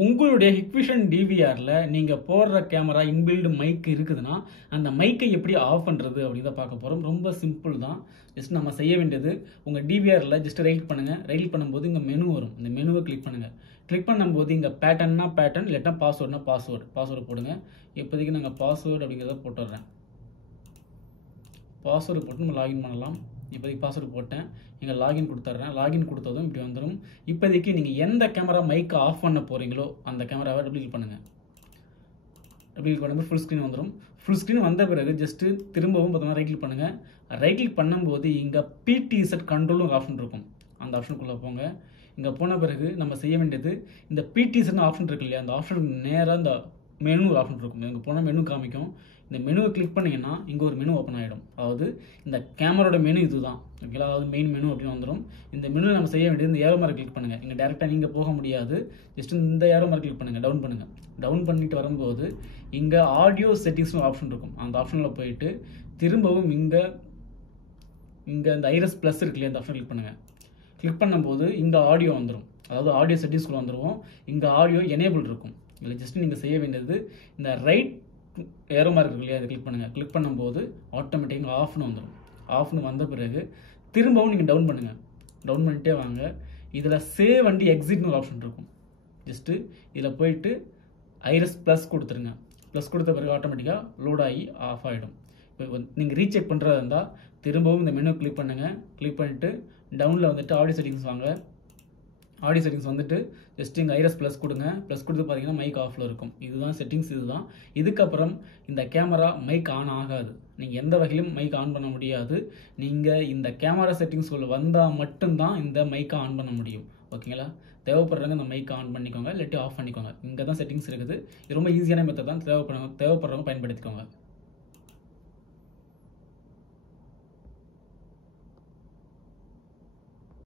உங்களுடைய ஹிக்விஷன் டிவிஆரில் நீங்கள் போடுற கேமரா இன்பில்டு மைக் இருக்குதுன்னா அந்த மைக்கை எப்படி ஆஃப் பண்ணுறது அப்படின்னு தான் பார்க்க போகிறோம். ரொம்ப சிம்பிள் தான். ஜஸ்ட் நம்ம செய்ய வேண்டியது உங்கள் டிவிஆரில் ஜஸ்ட் ரைட் பண்ணுங்கள். ரைட் பண்ணும்போது இங்கே மெனு வரும். இந்த மெனுவை கிளிக் பண்ணுங்கள். கிளிக் பண்ணும்போது இங்கே பேட்டர்னா பேட்டர்ன், இல்லைன்னா பாஸ்வேர்டுனா பாஸ்வேர்டு போடுங்க. இப்போதைக்கு நாங்கள் பாஸ்வேர்டு அப்படிங்கிறத போட்டுடுறேன். பாஸ்வேர்டு போட்டு நம்ம லாகின் பண்ணலாம். இப்போதைக்கு பாஸ்வேர்டு போட்டேன். நீங்கள் லாகின் கொடுத்துட்றேன். லாகின் கொடுத்ததும் இப்படி வந்துடும். இப்போதைக்கு நீங்கள் எந்த கேமரா மைக்கை ஆஃப் பண்ண போகிறீங்களோ அந்த கேமராவை டபுள் கிளிக் பண்ணுங்கள். டபுள் கிளிக் பண்ணும்போது ஃபுல் ஸ்க்ரீன் வந்துடும். ஃபுல் ஸ்க்ரீன் வந்த பிறகு ஜஸ்ட்டு திரும்பவும் பார்த்தோம்னா ரைட் கிளிக் பண்ணுங்கள். ரைட் கிளிக் பண்ணும்போது இங்கே பிடிசெட் கண்ட்ரோல்னு ஒரு ஆப்ஷன் இருக்கும். அந்த ஆப்ஷனுக்குள்ளே போங்க. இங்கே போன பிறகு நம்ம செய்ய வேண்டியது இந்த பிடிசெட்னு ஆப்ஷன் இருக்கு இல்லையா, அந்த ஆப்ஷனுக்கு நேராக இந்த மெனு ஒரு ஆப்ஷன் இருக்கும். இங்கே போனால் மெனு காமிக்கும். இந்த மெனுவை கிளிக் பண்ணிங்கன்னா இங்கே ஒரு மெனு ஓப்பன் ஆகிடும். அதாவது இந்த கேமரோட மெனு இது தான், ஓகேங்களா. அதாவது மெயின் மெனு அப்படின்னு வந்துடும். இந்த மெனுவில் நம்ம செய்ய வேண்டியது இந்த ஏரோ மார்க் கிளிக் பண்ணுங்கள். இங்கே டேரெக்டாக நீங்கள் போக முடியாது. ஜஸ்ட் இந்த ஏரோ மார்க் கிளிக் பண்ணுங்கள். டவுன் பண்ணுங்கள். டவுன் பண்ணிட்டு வரும்போது இங்கே ஆடியோ செட்டிங்ஸ்னு ஒரு ஆப்ஷன் இருக்கும். அந்த ஆப்ஷனில் போயிட்டு திரும்பவும் இங்கே இந்த ஐரஸ் ப்ளஸ் இருக்கு இல்லையா, அந்த ஆப்ஷன் கிளிக் பண்ணுங்கள். கிளிக் பண்ணும்போது இந்த ஆடியோ வந்துடும். அதாவது ஆடியோ செட்டிங்ஸ்குள்ளே வந்துடுவோம். இங்கே ஆடியோ எனேபிள் இருக்கும். இல்லை ஜஸ்ட் நீங்கள் செய்ய வேண்டியது இந்த ரைட் ஏரோ மார்க் இருக்கு இல்லையா, அதை கிளிக் பண்ணுங்கள். கிளிக் பண்ணும்போது ஆட்டோமேட்டிக்காக ஆஃப்னு வந்துடும். ஆஃப்னு வந்த பிறகு திரும்பவும் நீங்கள் டவுன் பண்ணுங்கள். டவுன் பண்ணிட்டே வாங்க. இதில் சேவ் அண்ட் எக்ஸிட்னு ஒரு ஆப்ஷன் இருக்கும். ஜஸ்ட்டு இதில் போயிட்டு ஐரஸ் ப்ளஸ் கொடுத்துருங்க. ப்ளஸ் கொடுத்த பிறகு ஆட்டோமேட்டிக்காக லோட் ஆகி ஆஃப் ஆகிடும். இப்போ நீங்கள் ரீசெக் பண்ணுறதா இருந்தால் திரும்பவும் இந்த மெனு கிளிக் பண்ணுங்கள். கிளிக் பண்ணிவிட்டு டவுனில் வந்துட்டு ஆடியோ செட்டிங்ஸ் வாங்க. ஆடியோ செட்டிங்ஸ் வந்துட்டு ஜஸ்ட் இங்கே ஐரஸ் ப்ளஸ் கொடுங்க. ப்ளஸ் கொடுத்து பார்த்தீங்கன்னா மைக் ஆஃபில் இருக்கும். இதுதான் செட்டிங்ஸ். இதுதான். இதுக்கப்புறம் இந்த கேமரா மைக் ஆன் ஆகாது. நீங்கள் எந்த வகையிலும் மைக் ஆன் பண்ண முடியாது. நீங்கள் இந்த கேமரா செட்டிங்ஸ்குள்ளே வந்தால் மட்டும்தான் இந்த மைக்கை ஆன் பண்ண முடியும், ஓகேங்களா. தேவைப்படுறவங்க இந்த மைக்கை ஆன் பண்ணிக்கோங்க, இல்லாட்டி ஆஃப் பண்ணிக்கோங்க. இங்கே தான் செட்டிங்ஸ் இருக்குது. இது ரொம்ப ஈஸியான மெத்தட் தான். தேவைப்படுறவங்க பயன்படுத்திக்கோங்க.